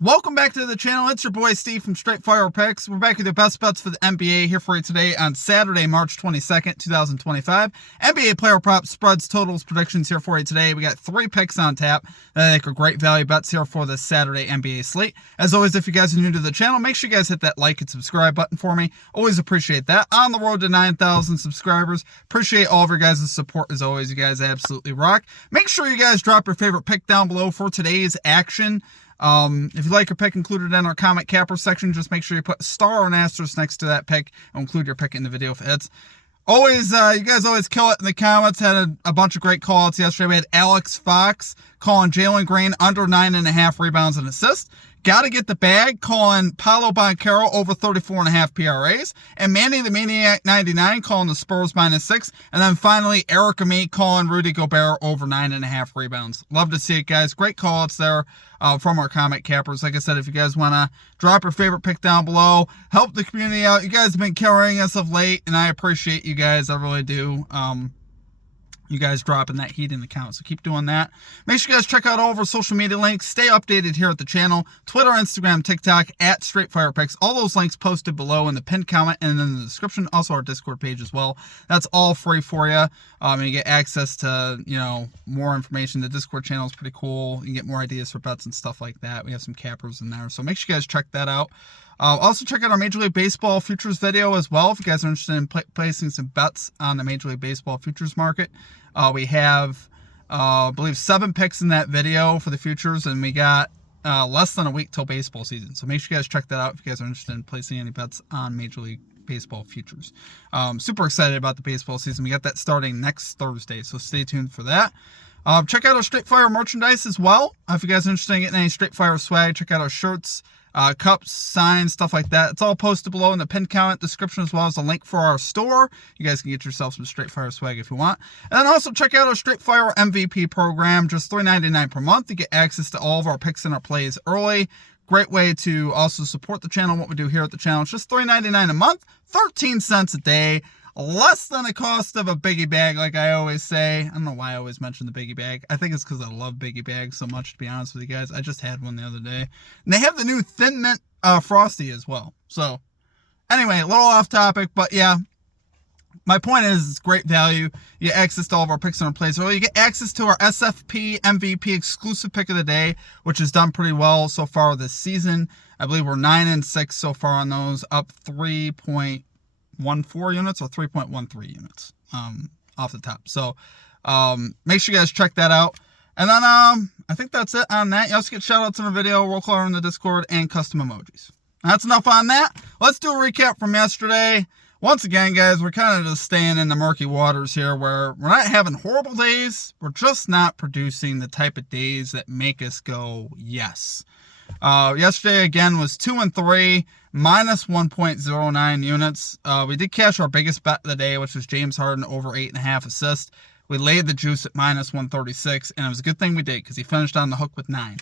Welcome back to the channel. It's your boy Steve from Straight Fire Picks. We're back with your best bets for the NBA here for you today on Saturday, March 22nd, 2025. NBA player props, spreads, totals, predictions here for you today. We got 3 picks on tap that I think are great value bets here for this Saturday NBA slate. As always, if you guys are new to the channel, make sure you guys hit that like and subscribe button for me. Always appreciate that. On the road to 9,000 subscribers. Appreciate all of your guys' support as always. You guys absolutely rock. Make sure you guys drop your favorite pick down below for today's action. If you like your pick included in our comment capper section, just make sure you put a star or an asterisk next to that pick and include your pick in the video if it hits. Always, you guys always kill it in the comments. Had a bunch of great call-outs yesterday. We had Alex Fox calling Jalen Green under 9.5 rebounds and assists. Got to get the bag, calling Paolo Banchero over 34.5 PRAs. And Manny the Maniac 99 calling the Spurs -6. And then finally, Erica Me calling Rudy Gobert over 9.5 rebounds. Love to see it, guys. Great call-outs there from our comment cappers. Like I said, if you guys want to drop your favorite pick down below, help the community out. You guys have been carrying us of late, and I appreciate you guys. I really do. You guys dropping that heat in the comments, so keep doing that. Make sure you guys check out all of our social media links. Stay updated here at the channel. Twitter, Instagram, TikTok, at Straight Fire Picks. All those links posted below in the pinned comment and in the description. Also our Discord page as well. That's all free for you. And you get access to, more information. The Discord channel is pretty cool. You can get more ideas for bets and stuff like that. We have some cappers in there, so make sure you guys check that out. Also, check out our Major League Baseball futures video as well if you guys are interested in placing some bets on the Major League Baseball futures market. We have, I believe, 7 picks in that video for the futures, and we got less than a week till baseball season. So make sure you guys check that out if you guys are interested in placing any bets on Major League Baseball futures. Super excited about the baseball season. We got that starting next Thursday, so stay tuned for that. Check out our Straight Fire merchandise as well. If you guys are interested in getting any Straight Fire swag, check out our shirts, cups, signs, stuff like that. It's all posted below in the pinned comment description, as well as a link for our store. You guys can get yourself some Straight Fire swag if you want. And then also check out our Straight Fire MVP program, just $3.99 per month. You get access to all of our picks and our plays early. Great way to also support the channel, what we do here at the channel. It's just $3.99 a month, 13 cents a day. Less than the cost of a biggie bag, like I always say. I don't know why I always mention the biggie bag. I think it's because I love biggie bags so much, to be honest with you guys. I just had one the other day. And they have the new Thin Mint Frosty as well. So, anyway, a little off topic, but yeah. My point is, it's great value. You get access to all of our picks and our plays. You get access to our SFP MVP exclusive pick of the day, which has done pretty well so far this season. I believe we're 9-6 so far on those, up 3.14 units or 3.13 units off the top. So make sure you guys check that out. And then I think that's it on that. You also get shout outs in the video, roll call in the Discord, and custom emojis. That's enough on that. Let's do a recap from yesterday. Once again, guys, we're kind of just staying in the murky waters here where we're not having horrible days. We're just not producing the type of days that make us go, yes. Yesterday, again, was 2-3, minus 1.09 units. We did cash our biggest bet of the day, which was James Harden over 8.5 assists. We laid the juice at minus 136, and it was a good thing we did because he finished on the hook with 9.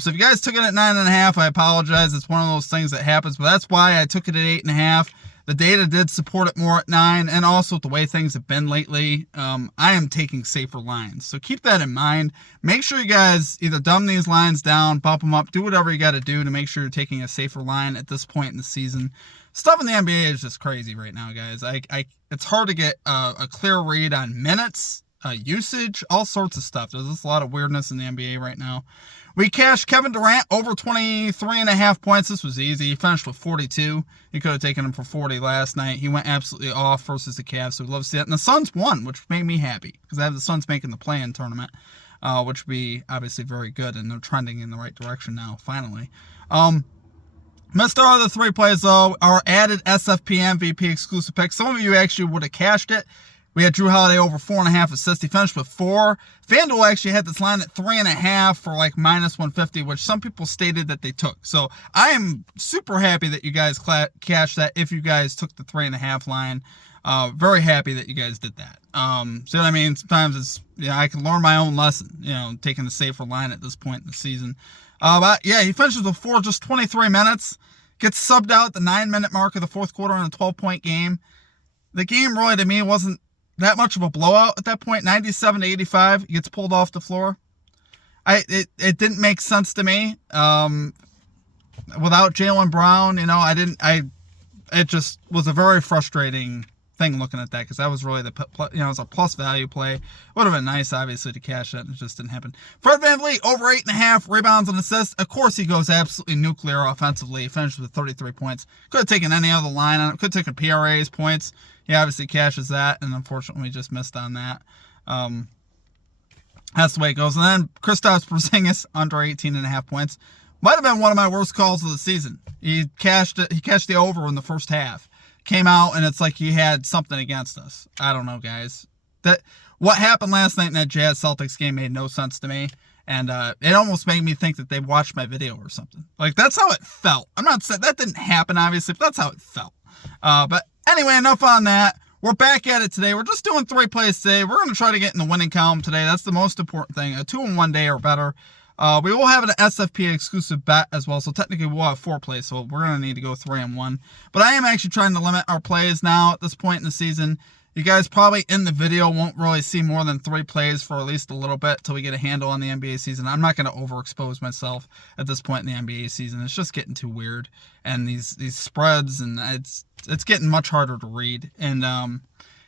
So if you guys took it at 9.5, I apologize. It's one of those things that happens, but that's why I took it at 8.5. The data did support it more at 9, and also the way things have been lately, I am taking safer lines. So keep that in mind. Make sure you guys either dumb these lines down, bump them up, do whatever you got to do to make sure you're taking a safer line at this point in the season. Stuff in the NBA is just crazy right now, guys. It's hard to get a clear read on minutes, usage, all sorts of stuff. There's just a lot of weirdness in the NBA right now. We cashed Kevin Durant over 23.5 points. This was easy. He finished with 42. He could have taken him for 40 last night. He went absolutely off versus the Cavs, so we love to see that. And the Suns won, which made me happy because I have the Suns making the play-in tournament, which would be obviously very good, and they're trending in the right direction now, finally. Missed our other 3 plays, though. Our added SFP MVP exclusive pick. Some of you actually would have cashed it. We had Drew Holiday over 4.5 assists. He finished with 4. FanDuel actually had this line at 3.5 for like minus 150, which some people stated that they took. So I am super happy that you guys cashed that if you guys took the 3.5 line. Very happy that you guys did that. So I mean, sometimes it's, I can learn my own lesson, taking the safer line at this point in the season. But yeah, he finishes with 4, just 23 minutes. Gets subbed out at the 9-minute mark of the fourth quarter in a 12-point game. The game really, to me, wasn't that much of a blowout at that point. 97-85, he gets pulled off the floor. It didn't make sense to me. without Jaylen Brown, it just was a very frustrating thing looking at that, because that was really it was a plus value play. Would have been nice, obviously, to cash it, and it just didn't happen. Fred VanVleet, over 8.5 rebounds and assists. Of course, he goes absolutely nuclear offensively. He finished with 33 points. Could have taken any other line on it. Could have taken PRA's points. He obviously cashes that, and unfortunately just missed on that. That's the way it goes. And then Kristaps Porzingis, under 18.5 points. Might have been one of my worst calls of the season. He cashed it. He cashed the over in the first half. Came out, and it's like he had something against us. I don't know, guys. What happened last night in that Jazz-Celtics game made no sense to me, and it almost made me think that they watched my video or something. Like, that's how it felt. I'm not saying that didn't happen, obviously, but that's how it felt. But anyway, enough on that. We're back at it today. We're just doing 3 plays today. We're going to try to get in the winning column today. That's the most important thing. A 2-in-1 day or better. We will have an SFP exclusive bet as well, so technically we'll have 4 plays, so we're going to need to go 3-in-1. But I am actually trying to limit our plays now at this point in the season. You guys probably in the video won't really see more than 3 plays for at least a little bit till we get a handle on the NBA season. I'm not going to overexpose myself at this point in the NBA season. It's just getting too weird, and these spreads, and it's getting much harder to read. And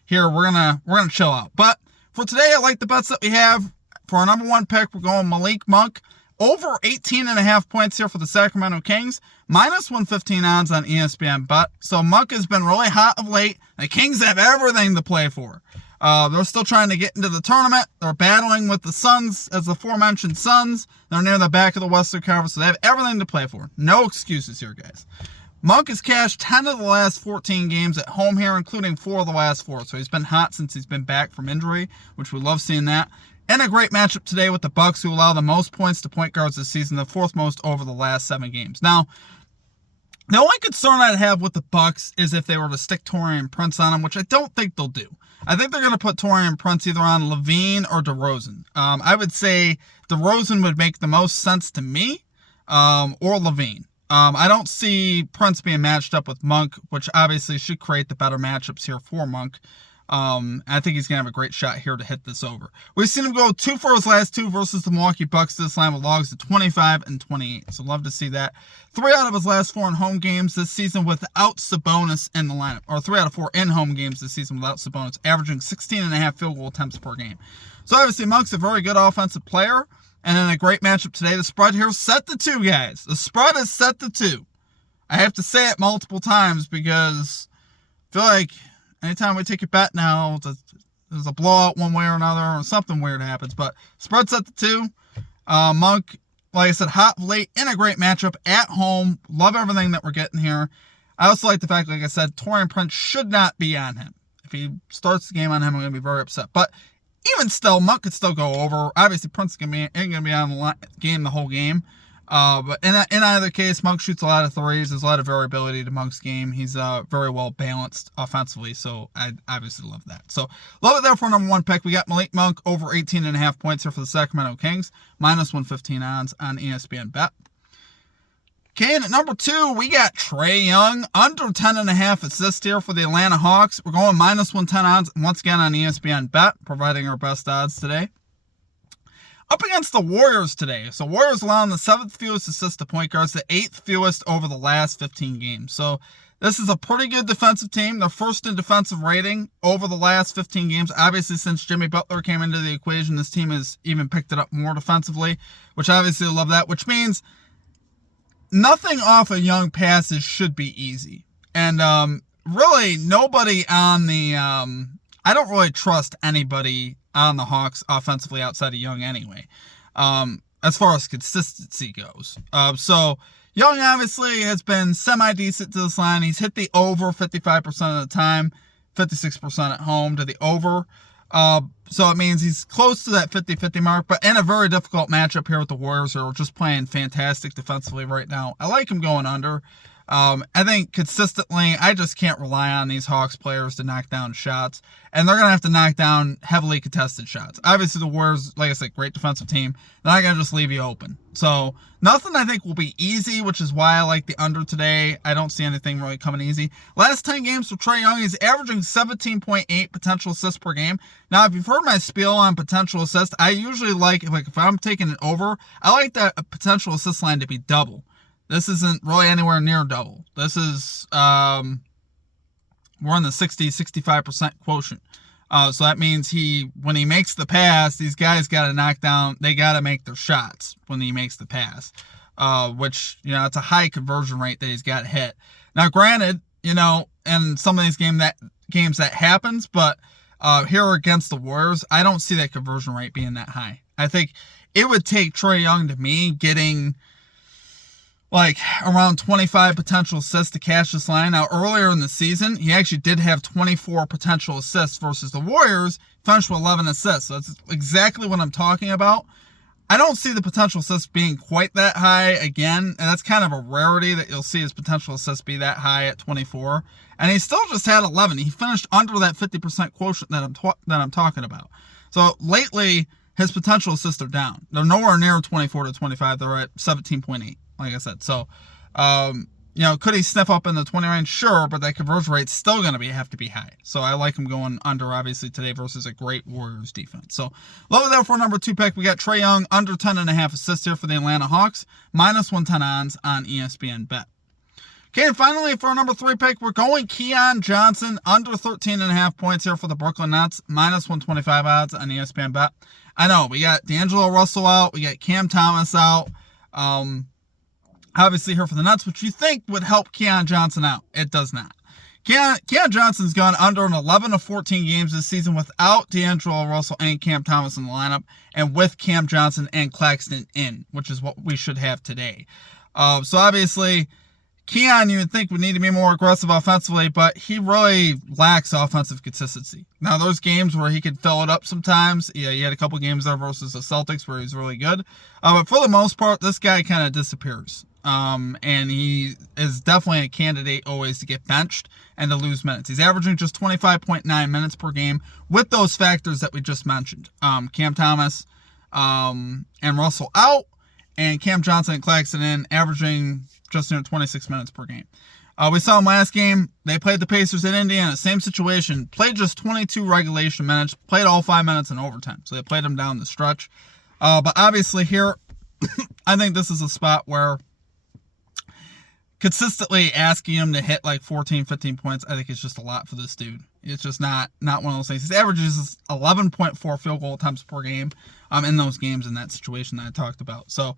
here we're gonna chill out. But for today, I like the bets that we have. For our number 1 pick, we're going Malik Monk, over 18.5 points here for the Sacramento Kings, minus 115 odds on ESPN Bet. So Monk has been really hot of late. The Kings have everything to play for. They're still trying to get into the tournament. They're battling with the Suns, as the aforementioned Suns. They're near the back of the Western Conference, so they have everything to play for. No excuses here, guys. Monk has cashed 10 of the last 14 games at home here, including 4 of the last 4. So he's been hot since he's been back from injury, which we love seeing that. And a great matchup today with the Bucks, who allow the most points to point guards this season, the 4th most over the last 7 games. Now, the only concern I'd have with the Bucks is if they were to stick Taurean Prince on them, which I don't think they'll do. I think they're going to put Taurean Prince either on Levine or DeRozan. I would say DeRozan would make the most sense to me, or Levine. I don't see Prince being matched up with Monk, which obviously should create the better matchups here for Monk. I think he's going to have a great shot here to hit this over. We've seen him go 2 for his last 2 versus the Milwaukee Bucks this time with logs of 25 and 28. So love to see that. 3 out of his last 4 in home games this season without Sabonis in the lineup. Or 3 out of 4 in home games this season without Sabonis, averaging 16.5 field goal attempts per game. So obviously Monk's a very good offensive player. And in a great matchup today, the spread here is set to 2, guys. The spread is set to 2. I have to say it multiple times because I feel like anytime we take a bet now, there's a blowout one way or another, or something weird happens. But spread set to 2. Monk, like I said, hot late in a great matchup at home. Love everything that we're getting here. I also like the fact, like I said, Taurean Prince should not be on him. If he starts the game on him, I'm going to be very upset. But even still, Monk could still go over. Obviously, Prince ain't going to be on the game the whole game. But in either case, Monk shoots a lot of threes. There's a lot of variability to Monk's game. He's very well balanced offensively, so I obviously love that. So love it there for number 1 pick. We got Malik Monk over 18.5 points here for the Sacramento Kings, minus 115 odds on ESPN Bet. Okay, and at number 2, we got Trae Young, under 10.5 assists here for the Atlanta Hawks. We're going minus 110 odds once again on ESPN Bet, providing our best odds today. Up against the Warriors today. So Warriors allowing the 7th fewest assists to point guards, the 8th fewest over the last 15 games. So this is a pretty good defensive team. They're first in defensive rating over the last 15 games. Obviously, since Jimmy Butler came into the equation, this team has even picked it up more defensively, which obviously I love that, which means nothing off of Young passes should be easy. And really, nobody on the... I don't really trust anybody on the Hawks offensively outside of Young anyway, as far as consistency goes. So Young obviously has been semi-decent to this line. He's hit the over 55% of the time, 56% at home to the over. So it means he's close to that 50-50 mark, but in a very difficult matchup here with the Warriors, who are just playing fantastic defensively right now. I like him going under. I think consistently, I just can't rely on these Hawks players to knock down shots, and they're going to have to knock down heavily contested shots. Obviously, the Warriors, like I said, great defensive team. They're not going to just leave you open. So nothing I think will be easy, which is why I like the under today. I don't see anything really coming easy. Last 10 games for Trae Young, he's averaging 17.8 potential assists per game. Now, if you've heard my spiel on potential assists, I usually like if I'm taking it over, I like that potential assist line to be double. This isn't really anywhere near double. This is, we're in the 60-65% quotient. So that means when he makes the pass, these guys got to knock down, they got to make their shots when he makes the pass, which, it's a high conversion rate that he's got hit. Now, granted, in some of these games that happens, but here against the Warriors, I don't see that conversion rate being that high. I think it would take Trae Young, to me, getting like around 25 potential assists to cash this line. Now, earlier in the season, he actually did have 24 potential assists versus the Warriors, finished with 11 assists. So that's exactly what I'm talking about. I don't see the potential assists being quite that high again, and that's kind of a rarity that you'll see his potential assists be that high at 24. And he still just had 11. He finished under that 50% quotient that I'm talking about. So lately, his potential assists are down. They're nowhere near 24 to 25. They're at 17.8. Like I said, so, could he sniff up in the 20 range? Sure, but that conversion rate's still going to have to be high. So I like him going under, obviously, today versus a great Warriors defense. So, love it there for number 2 pick. We got Trae Young under 10.5 assists here for the Atlanta Hawks, minus 110 odds on ESPN Bet. Okay, and finally, for our number 3 pick, we're going Keon Johnson under 13.5 points here for the Brooklyn Nets, minus 125 odds on ESPN Bet. I know, we got D'Angelo Russell out, we got Cam Thomas out, obviously here for the Nets, which you think would help Keon Johnson out. It does not. Keon Johnson's gone under in 11 of 14 games this season without D'Angelo Russell and Cam Thomas in the lineup, and with Cam Johnson and Claxton in, which is what we should have today. So obviously, Keon, you would think, would need to be more aggressive offensively, but he really lacks offensive consistency. Now, those games where he could fill it up sometimes, he had a couple games there versus the Celtics where he's really good. But for the most part, this guy kind of disappears. And he is definitely a candidate always to get benched and to lose minutes. He's averaging just 25.9 minutes per game with those factors that we just mentioned. Cam Thomas and Russell out, and Cam Johnson and Claxton in, averaging just near 26 minutes per game. We saw him last game. They played the Pacers in Indiana. Same situation. Played just 22 regulation minutes. Played all 5 minutes in overtime. So they played him down the stretch. But obviously here, I think this is a spot where consistently asking him to hit like 14, 15 points, I think it's just a lot for this dude. It's just not one of those things. His averages 11.4 field goal attempts per game in those games in that situation that I talked about. So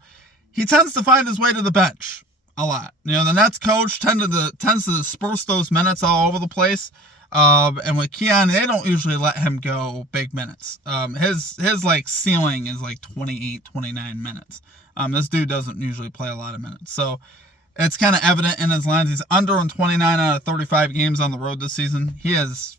he tends to find his way to the bench a lot. The Nets coach tends to disperse those minutes all over the place. And with Keon, they don't usually let him go big minutes. His like ceiling is like 28, 29 minutes. This dude doesn't usually play a lot of minutes. So it's kind of evident in his lines. He's under in 29 out of 35 games on the road this season. He is,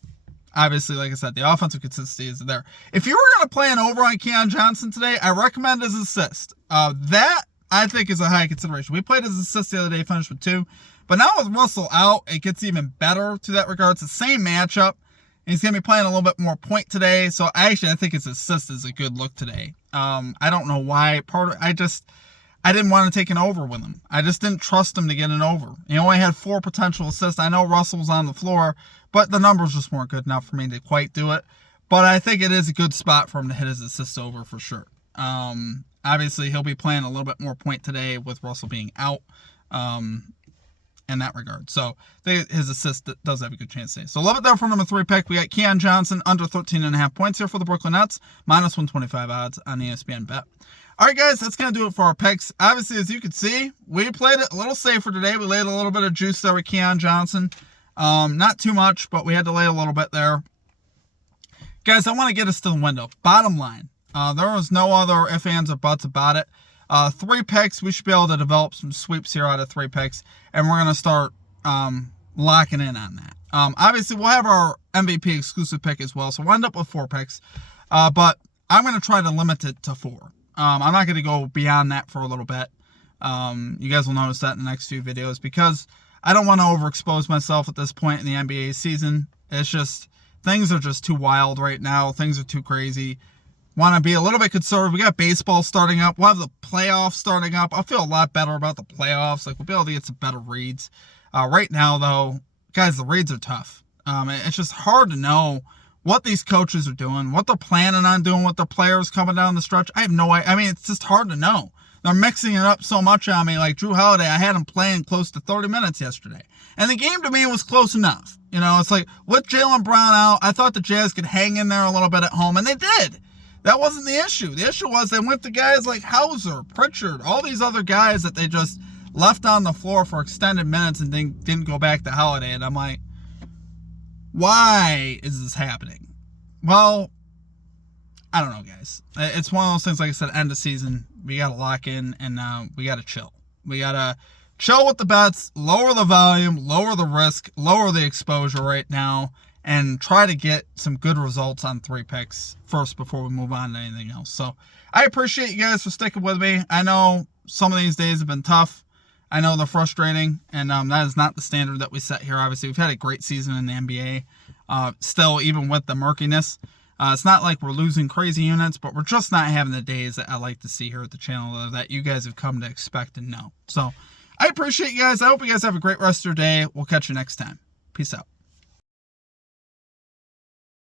obviously, like I said, the offensive consistency is there. If you were going to play an over on Keon Johnson today, I recommend his assist. That, I think, is a high consideration. We played his assist the other day, finished with 2. But now with Russell out, it gets even better to that regard. It's the same matchup. And he's going to be playing a little bit more point today. So I think his assist is a good look today. I don't know why. I didn't want to take an over with him. I just didn't trust him to get an over. He only had 4 potential assists. I know Russell was on the floor, but the numbers just weren't good enough for me to quite do it. But I think it is a good spot for him to hit his assist over for sure. Obviously, he'll be playing a little bit more point today with Russell being out in that regard. So his assist does have a good chance today. So love it there for number 3 pick. We got Keon Johnson under 13.5 points here for the Brooklyn Nets, minus 125 odds on ESPN Bet. All right, guys, that's going to do it for our picks. Obviously, as you can see, we played it a little safer today. We laid a little bit of juice there with Keon Johnson. Not too much, but we had to lay a little bit there. Guys, I want to get us to the window. Bottom line, there was no other ifs, ands, or buts about it. 3 picks. We should be able to develop some sweeps here out of 3 picks, and we're going to start locking in on that. Obviously, we'll have our MVP exclusive pick as well, so we'll end up with 4 picks. But I'm going to try to limit it to 4. I'm not going to go beyond that for a little bit. You guys will notice that in the next few videos because I don't want to overexpose myself at this point in the NBA season. It's just, things are just too wild right now. Things are too crazy. Want to be a little bit conservative. We got baseball starting up. We'll have the playoffs starting up. I'll feel a lot better about the playoffs. Like, we'll be able to get some better reads. Right now, though, guys, the reads are tough. It's just hard to know what these coaches are doing, what they're planning on doing with the players coming down the stretch. I have no idea. I mean, it's just hard to know. they're mixing it up so much on me. Like Drew Holiday, I had him playing close to 30 minutes yesterday. And the game to me was close enough. You know, it's like with Jaylen Brown out, I thought the Jazz could hang in there a little bit at home, and they did. That wasn't the issue. The issue was they went to guys like Hauser, Pritchard, all these other guys that they just left on the floor for extended minutes and didn't go back to Holiday. And I'm like, why is this happening? Well, I don't know, guys. It's one of those things, like I said, end of season. We got to lock in and we got to chill. We got to chill with the bets, lower the volume, lower the risk, lower the exposure right now, and try to get some good results on 3 picks first before we move on to anything else. So I appreciate you guys for sticking with me. I know some of these days have been tough. I know they're frustrating, and that is not the standard that we set here. Obviously, we've had a great season in the NBA. Still, even with the murkiness, it's not like we're losing crazy units, but we're just not having the days that I like to see here at the channel that you guys have come to expect and know. So I appreciate you guys. I hope you guys have a great rest of your day. We'll catch you next time. Peace out.